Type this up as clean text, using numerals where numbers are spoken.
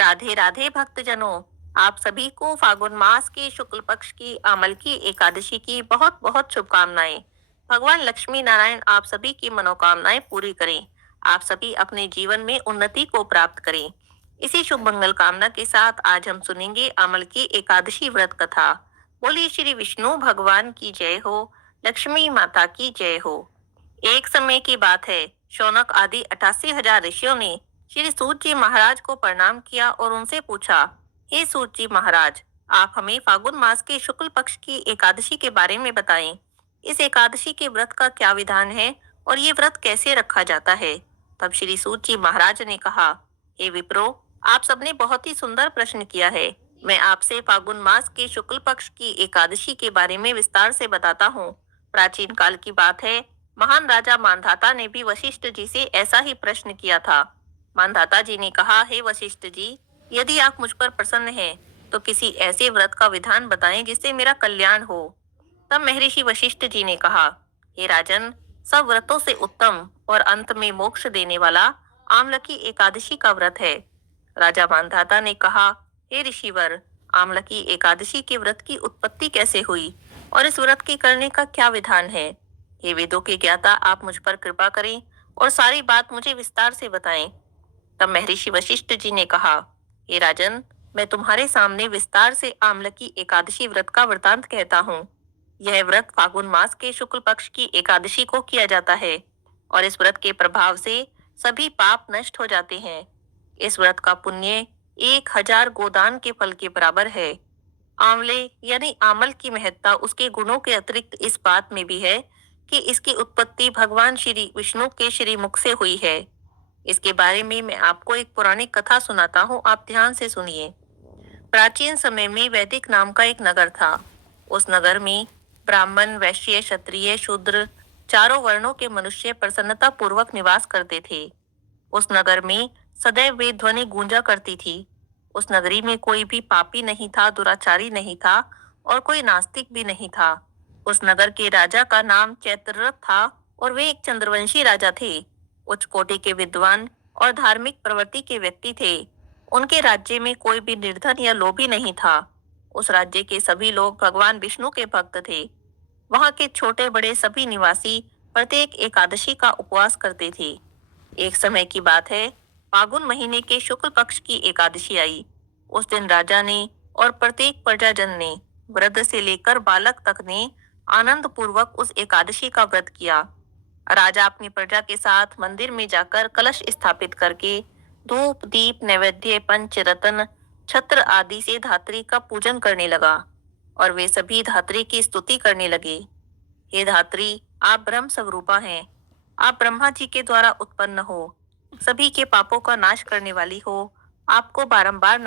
राधे राधे भक्तजनों, आप सभी को फागुन मास के शुक्ल पक्ष की अमल की एकादशी की बहुत बहुत शुभकामनाएं। भगवान लक्ष्मी नारायण आप सभी की मनोकामनाएं पूरी करें। आप सभी अपने जीवन में उन्नति को प्राप्त करें। इसी शुभ मंगल कामना के साथ आज हम सुनेंगे अमल की एकादशी व्रत कथा। बोलिए श्री विष्णु भगवान की जय हो, लक्ष्मी माता की जय हो। एक समय की बात है, शौनक आदि 88,000 ऋषियों ने श्री सूत जी महाराज को प्रणाम किया और उनसे पूछा, हे सूत जी महाराज, आप हमें फागुन मास के शुक्ल पक्ष की एकादशी के बारे में बताएं। इस एकादशी के व्रत का क्या विधान है और ये व्रत कैसे रखा जाता है। तब श्री सूत जी महाराज ने कहा, हे विप्रो, आप सबने बहुत ही सुंदर प्रश्न किया है। मैं आपसे फागुन मास के शुक्ल पक्ष की एकादशी के बारे में विस्तार से बताता हूँ। प्राचीन काल की बात है, महान राजा मानधाता ने भी वशिष्ठ जी से ऐसा ही प्रश्न किया था। मानधाता जी ने कहा, हे वशिष्ठ जी, यदि आप मुझ पर प्रसन्न हैं, तो किसी ऐसे व्रत का विधान बताएं जिससे मेरा कल्याण हो। तब महर्षि वशिष्ठ जी ने कहा, हे राजन, सब व्रतों से उत्तम और अंत में मोक्ष देने वाला आमलकी एकादशी का व्रत है। राजा मानधाता ने कहा, हे ऋषिवर, आमलकी एकादशी के व्रत की उत्पत्ति कैसे हुई और इस व्रत के करने का क्या विधान है। हे वेदों के ज्ञाता, आप मुझ पर कृपा करें और सारी बात मुझे विस्तार से बताएं। तब महर्षि वशिष्ठ जी ने कहा, हे राजन, मैं तुम्हारे सामने विस्तार से आमलकी एकादशी व्रत का वृतांत कहता हूँ। यह व्रत फागुन मास के शुक्ल पक्ष की एकादशी को किया जाता है और इस व्रत के प्रभाव से सभी पाप नष्ट हो जाते हैं। इस व्रत का पुण्य 1,000 गोदान के फल के बराबर है। आंवले यानी आमल की महत्ता उसके गुणों के अतिरिक्त इस बात में भी है कि इसकी उत्पत्ति भगवान श्री विष्णु के श्रीमुख से हुई है। इसके बारे में मैं आपको एक पौराणिक कथा सुनाता हूँ, आप ध्यान से सुनिए। प्राचीन समय में वैदिक नाम का एक नगर था। उस नगर में ब्राह्मण, वैश्य, क्षत्रिय, शूद्र चारों वर्णों के मनुष्य प्रसन्नता पूर्वक निवास करते थे। उस नगर में सदैव वेद ध्वनि गूंजा करती थी। उस नगरी में कोई भी पापी नहीं था, दुराचारी नहीं था और कोई नास्तिक भी नहीं था। उस नगर के राजा का नाम चैत्ररथ था और वे एक चंद्रवंशी राजा थे। उच्च कोटि के विद्वान और धार्मिक प्रवृत्ति के व्यक्ति थे। उनके राज्य में कोई भी निर्धन या लोभी नहीं था। उस राज्य के सभी लोग भगवान विष्णु के भक्त थे। वहां के छोटे बड़े सभी निवासी प्रत्येक एकादशी का उपवास करते थे। एक समय की बात है, फागुन महीने के शुक्ल पक्ष की एकादशी आई। उस दिन राजा ने और प्रत्येक प्रजाजन ने, वृद्ध से लेकर बालक तक ने आनंद पूर्वक उस एकादशी का व्रत किया। राजा अपनी प्रजा के साथ मंदिर में जाकर कलश स्थापित करके धूप, दीप, नैवेद्य, पंच रत्न, छत्र आदि से धात्री का पूजन करने लगा और वे सभी धात्री की स्तुति करने लगे। हे धात्री, आप ब्रह्म स्वरूपा हैं। आप ब्रह्मा जी के द्वारा उत्पन्न हो, सभी के पापों का नाश करने वाली हो। आपको बारंबार